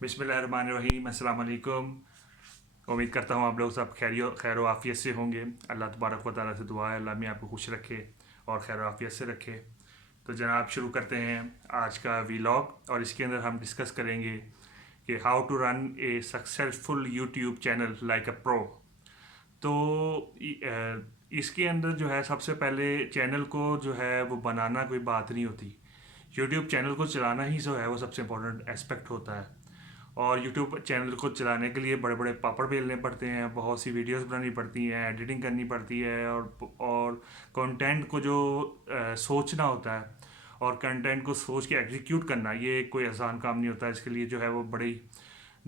बिस्मिल्लाहिर्रहमानिर्रहीम, अस्सलाम वालेकुम। उम्मीद करता हूँ आप लोग सब खैर आफ़ियत से होंगे। अल्लाह तबारक व तआला से दुआ है, अल्लाह में आपको खुश रखे और खैर आफ़ियत से रखे। तो जनाब, शुरू करते हैं आज का वीलॉग। और इसके अंदर हम डिस्कस करेंगे कि how to run a successful YouTube channel like a pro. तो इसके अंदर जो है, सबसे पहले चैनल को जो है वो बनाना कोई बात नहीं होती। यूट्यूब चैनल को चलाना ही जो है वो सबसे इम्पोर्टेंट एस्पेक्ट होता है। और यूट्यूब चैनल को चलाने के लिए बड़े बड़े पापड़ बेलने पड़ते हैं, बहुत सी वीडियोस बनानी पड़ती हैं, एडिटिंग करनी पड़ती है, और कंटेंट को जो सोचना होता है और कंटेंट को सोच के एग्जीक्यूट करना, ये कोई आसान काम नहीं होता। इसके लिए जो है वो बड़ी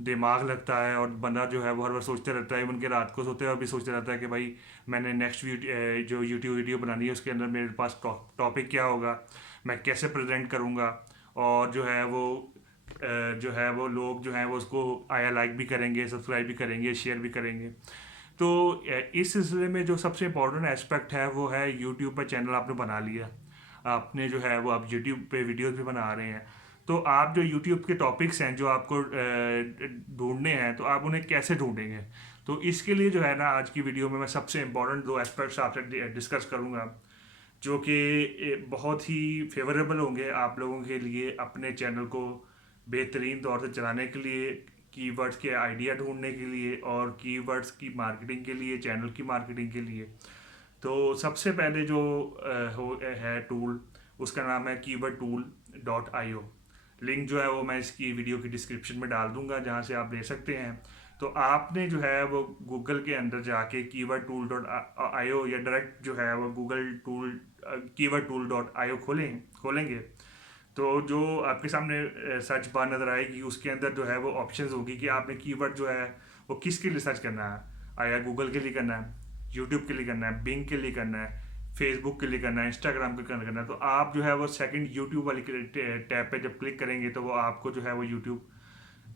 दिमाग लगता है और बंदा जो है वो हर बार सोचते रहता है। इवन के रात को सोते हुए भी सोचते रहता है कि भाई मैंने नेक्स्ट जो यूट्यूब वीडियो बनानी है उसके अंदर मेरे पास टॉपिक क्या होगा, मैं कैसे प्रेजेंट करूँगा, और जो है वो लोग जो हैं वो उसको आया लाइक भी करेंगे, सब्सक्राइब भी करेंगे, शेयर भी करेंगे। तो इस सिलसिले में जो सबसे इम्पोर्टेंट एस्पेक्ट है वो है, यूट्यूब पर चैनल आपने बना लिया, आपने जो है वो आप यूट्यूब पे वीडियोस भी बना रहे हैं। तो आप जो यूट्यूब के टॉपिक्स हैं जो आपको ढूंढने हैं, तो आप उन्हें कैसे ढूंढेंगे? तो इसके लिए जो है ना, आज की वीडियो में मैं सबसे इम्पोर्टेंट दो एस्पेक्ट्स आपसे डिस्कस करूंगा, जो कि बहुत ही फेवरेबल होंगे आप लोगों के लिए अपने चैनल को बेहतरीन तौर से चलाने के लिए, कीवर्ड्स के आइडिया ढूंढने के लिए और कीवर्ड्स की मार्केटिंग के लिए, चैनल की मार्केटिंग के लिए। तो सबसे पहले जो है टूल, उसका नाम है keywordtool.io। लिंक जो है वो मैं इसकी वीडियो की डिस्क्रिप्शन में डाल दूंगा, जहाँ से आप ले सकते हैं। तो आपने जो है वो गूगल के अंदर जाके keywordtool.io या डायरेक्ट जो है वो गूगल टूल keywordtool.io खोलेंगे। तो जो आपके सामने सर्च बार नज़र आएगी, उसके अंदर जो है वो ऑप्शंस होगी कि आपने कीवर्ड जो है वो किसके लिए सर्च करना है। आया गूगल के लिए करना है, यूट्यूब के लिए करना है, बिंग के लिए करना है, फेसबुक के लिए करना है, इंस्टाग्राम के लिए करना है। तो आप जो है वो सेकंड यूट्यूब वाली टैब पे जब क्लिक करेंगे तो वो आपको जो है वो यूट्यूब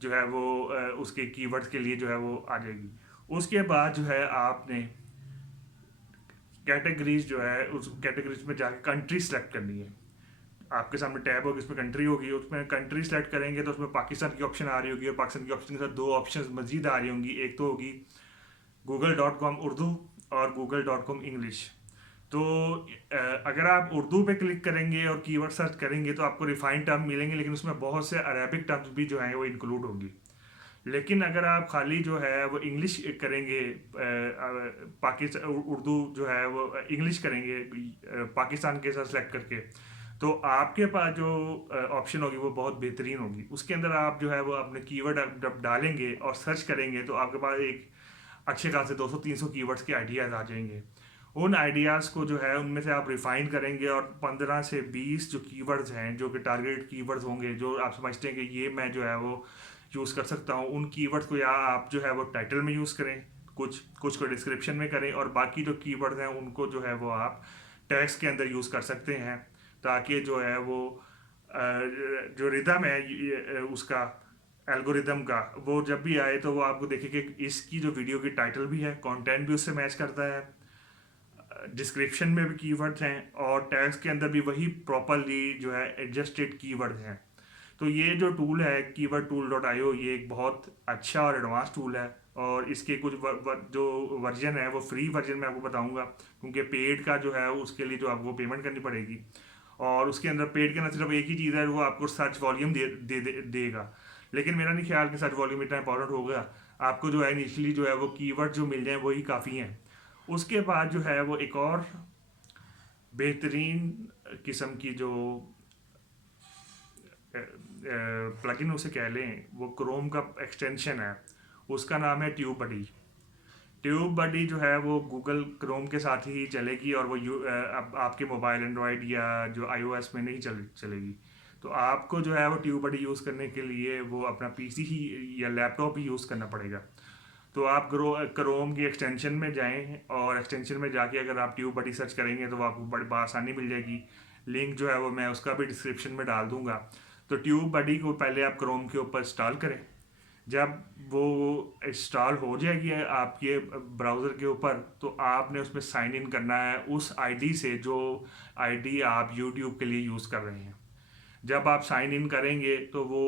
जो है वो उसके कीवर्ड्स के लिए जो है वो आ जाएगी। उसके बाद जो है आपने कैटेगरीज जो है, उस कैटेगरीज में जाके कंट्री सेलेक्ट करनी है। आपके सामने टैब होगी, उसमें कंट्री होगी, उसमें कंट्री सेलेक्ट करेंगे तो उसमें पाकिस्तान की ऑप्शन आ रही होगी, और पाकिस्तान की ऑप्शन के साथ दो ऑप्शन मजीद आ रही होंगी। एक तो होगी google.com उर्दू और google.com इंग्लिश। तो अगर आप उर्दू पे क्लिक करेंगे और कीवर्ड सर्च करेंगे तो आपको रिफाइंड टर्म मिलेंगे, लेकिन उसमें बहुत से अरेबिक टर्म्स भी जो हैं वो इंक्लूड होंगी। लेकिन अगर आप खाली जो है वो इंग्लिश करेंगे, पाकिस्तान उर्दू जो है वो इंग्लिश करेंगे पाकिस्तान के साथ सेलेक्ट करके, तो आपके पास जो ऑप्शन होगी वो बहुत बेहतरीन होगी। उसके अंदर आप जो है वो अपने कीवर्ड जब डालेंगे और सर्च करेंगे तो आपके पास एक अच्छे खासे 200-300 कीवर्ड्स के आइडियाज़ आ जाएंगे। उन आइडियाज़ को जो है उनमें से आप रिफाइन करेंगे, और 15 से 20 जो कीवर्ड्स हैं जो कि टारगेट कीवर्ड्स होंगे, जो आप समझते हैं कि ये मैं जो है वो यूज़ कर सकता हूँ, उन कीवर्ड्स को या आप जो है वो टाइटल में यूज़ करें, कुछ कुछ को डिस्क्रिप्शन में करें, और बाकी जो कीवर्ड्स हैं उनको जो है वो आप टैग्स के अंदर यूज़ कर सकते हैं, ताकि जो है वो जो रिदम है उसका एल्गोरिदम का, वो जब भी आए तो वो आपको देखे कि इसकी जो वीडियो की टाइटल भी है, कंटेंट भी उससे मैच करता है, डिस्क्रिप्शन में भी कीवर्ड्स हैं, और टैग्स के अंदर भी वही प्रॉपरली जो है एडजस्टेड कीवर्ड्स हैं। तो ये जो टूल है keywordtool.io, ये एक बहुत अच्छा और एडवांस टूल है। और इसके कुछ जो वर्जन है वो फ्री वर्जन में आपको बताऊंगा, क्योंकि पेड का जो है उसके लिए जो आपको पेमेंट करनी पड़ेगी। और उसके अंदर पेड का ना सिर्फ एक ही चीज़ है, वो आपको सर्च वॉल्यूम देगा। लेकिन मेरा नहीं ख्याल कि सर्च वॉल्यूम इतना इंपॉर्टेंट होगा। आपको जो है इनिशियली जो है वो कीवर्ड जो मिल जाए वही काफ़ी हैं। उसके बाद जो है वो एक और बेहतरीन किस्म की जो प्लगइन उसे कह लें, वो क्रोम का एक्सटेंशन है, उसका नाम है ट्यूब बडी। ट्यूब बडी जो है वो गूगल क्रोम के साथ ही चलेगी, और वो अब आपके मोबाइल एंड्रॉयड या जो आईओएस में नहीं चलेगी। तो आपको जो है वो ट्यूब बडी यूज़ करने के लिए वो अपना पीसी ही या लैपटॉप ही यूज़ करना पड़ेगा। तो आप क्रोम की एक्सटेंशन में जाएं, और एक्सटेंशन में जाके अगर आप ट्यूब बडी सर्च करेंगे तो वो आपको बड़ी आसानी मिल जाएगी। लिंक जो है वो मैं उसका भी डिस्क्रिप्शन में डाल दूंगा। तो ट्यूब बडी को पहले आप क्रोम के ऊपर इंस्टॉल करें। जब वो इंस्टॉल हो जाएगी आपके ब्राउज़र के ऊपर, तो आपने उसमें साइन इन करना है उस आईडी से जो आईडी आप यूट्यूब के लिए यूज़ कर रहे हैं। जब आप साइन इन करेंगे तो वो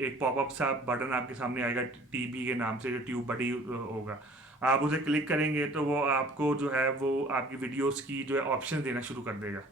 एक पॉपअप सा बटन आपके सामने आएगा टीबी के नाम से, जो ट्यूब बडी होगा। आप उसे क्लिक करेंगे तो वो आपको जो है वो आपकी वीडियोस की जो है ऑप्शन देना शुरू कर देगा।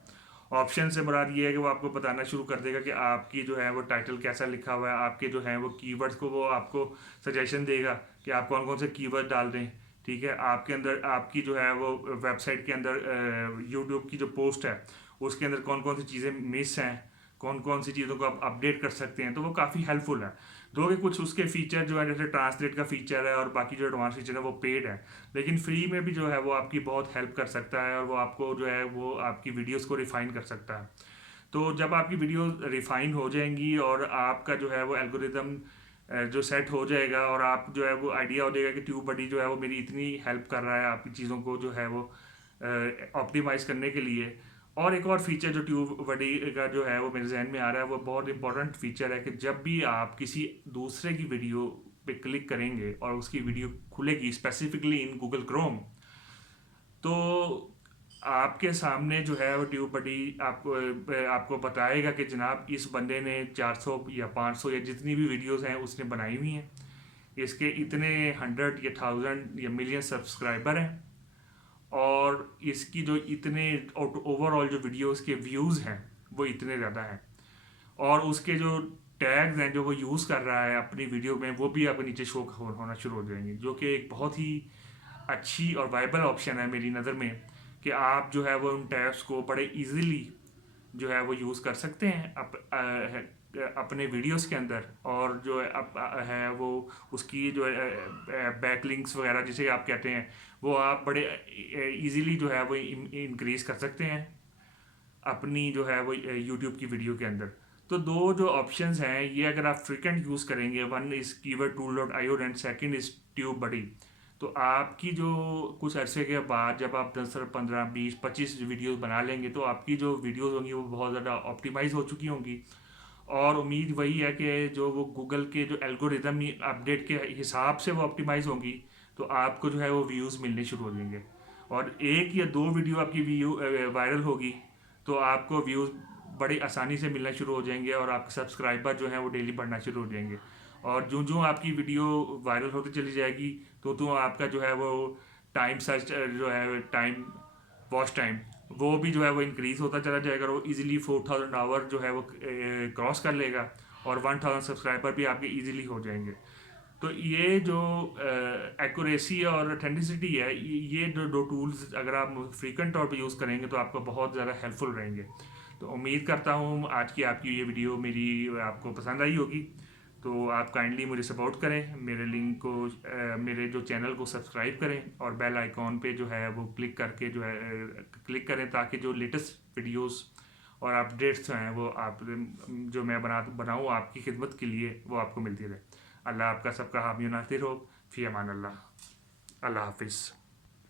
ऑप्शन से मुराद ये है कि वो आपको बताना शुरू कर देगा कि आपकी जो है वो टाइटल कैसा लिखा हुआ है, आपके जो है वो कीवर्ड्स को वो आपको सजेशन देगा कि आप कौन कौन से कीवर्ड डाल दें। ठीक है, आपके अंदर आपकी जो है वो वेबसाइट के अंदर यूट्यूब की जो पोस्ट है उसके अंदर कौन कौन सी चीज़ें मिस हैं, कौन कौन सी चीज़ों को आप अपडेट कर सकते हैं, तो वो काफ़ी हेल्पफुल है। दो कि कुछ उसके फीचर जो है जैसे ट्रांसलेट का फीचर है और बाकी जो एडवांस फीचर है वो पेड है, लेकिन फ्री में भी जो है वो आपकी बहुत हेल्प कर सकता है और वो आपको जो है वो आपकी वीडियोस को रिफाइन कर सकता है। तो जब आपकी वीडियो रिफाइन हो जाएंगी और आपका जो है वो एल्गोरिदम जो सेट हो जाएगा और आप जो है वो आइडिया हो जाएगा कि ट्यूब बडी जो है वो मेरी इतनी हेल्प कर रहा है आपकी चीज़ों को जो है वो ऑप्टिमाइज करने के लिए। और एक और फीचर जो ट्यूब बडी का जो है वो मेरे जहन में आ रहा है, वो बहुत इंपॉर्टेंट फीचर है कि जब भी आप किसी दूसरे की वीडियो पे क्लिक करेंगे और उसकी वीडियो खुलेगी स्पेसिफिकली इन गूगल क्रोम, तो आपके सामने जो है वो ट्यूब बडी आपको बताएगा कि जनाब इस बंदे ने 400 या 500 या जितनी भी वीडियोस हैं उसने बनाई हुई हैं, इसके इतने 100 या 1000 या मिलियन सब्सक्राइबर हैं और इसकी जो इतने ओवरऑल जो वीडियोस के व्यूज़ हैं वो इतने ज़्यादा हैं, और उसके जो टैग्स हैं जो वो यूज़ कर रहा है अपनी वीडियो में वो भी आपके नीचे शो होना शुरू हो जाएंगे, जो कि एक बहुत ही अच्छी और वाइबल ऑप्शन है मेरी नज़र में कि आप जो है वो उन टैग्स को बड़े इजीली जो है वो यूज़ कर सकते हैं अपने वीडियोस के अंदर। और जो है है वो उसकी जो बैकलिंक्स वगैरह जिसे आप कहते हैं वो आप बड़े इजीली जो है वो इंक्रीज कर सकते हैं अपनी जो है वो यूट्यूब की वीडियो के अंदर। तो दो जो ऑप्शंस हैं ये अगर आप फ्रिक्वेंट यूज़ करेंगे, one is Keyword Tool dot IO and second is TubeBuddy, तो आपकी जो कुछ अरसे के बाद जब आप 10 15 20 25 वीडियोस बना लेंगे तो आपकी जो वीडियोस होंगी वो बहुत ज़्यादा ऑप्टिमाइज हो चुकी होंगी। और उम्मीद वही है कि जो वो गूगल के जो एल्गोरिदम अपडेट के हिसाब से वो ऑप्टिमाइज होंगी, तो आपको जो है वो व्यूज़ मिलने शुरू हो जाएंगे। और एक या दो वीडियो आपकी व्यू वायरल होगी तो आपको व्यूज़ बड़ी आसानी से मिलना शुरू हो जाएंगे और आपके सब्सक्राइबर जो हैं वो डेली बढ़ना शुरू हो जाएंगे। और जो जो आपकी वीडियो वायरल होती चली जाएगी तो आपका जो है वो टाइम सर्च जो है टाइम वॉच टाइम वो भी जो है वो इंक्रीज़ होता चला जाएगा और वो इजीली 4000 आवर जो है वो क्रॉस कर लेगा और 1000 सब्सक्राइबर भी आपके इजीली हो जाएंगे। तो ये जो एक्यूरेसी और अथेंटिसिटी है, ये जो दो टूल्स अगर आप फ्रीक्वेंट तौर पे यूज़ करेंगे तो आपको बहुत ज़्यादा हेल्पफुल रहेंगे। तो उम्मीद करता हूँ आज की आपकी ये वीडियो मेरी आपको पसंद आई होगी। तो आप काइंडली मुझे सपोर्ट करें, मेरे लिंक को मेरे जो चैनल को सब्सक्राइब करें और बेल आइकॉन पे जो है वो क्लिक करके जो है क्लिक करें ताकि जो लेटेस्ट वीडियोस और अपडेट्स हैं वो आप जो मैं बनाऊँ आपकी खिदमत के लिए वो आपको मिलती रहे। अल्लाह आपका सबका हामी नासिर हो। फ़ी अमान अल्लाह। अल्लाह हाफिज़।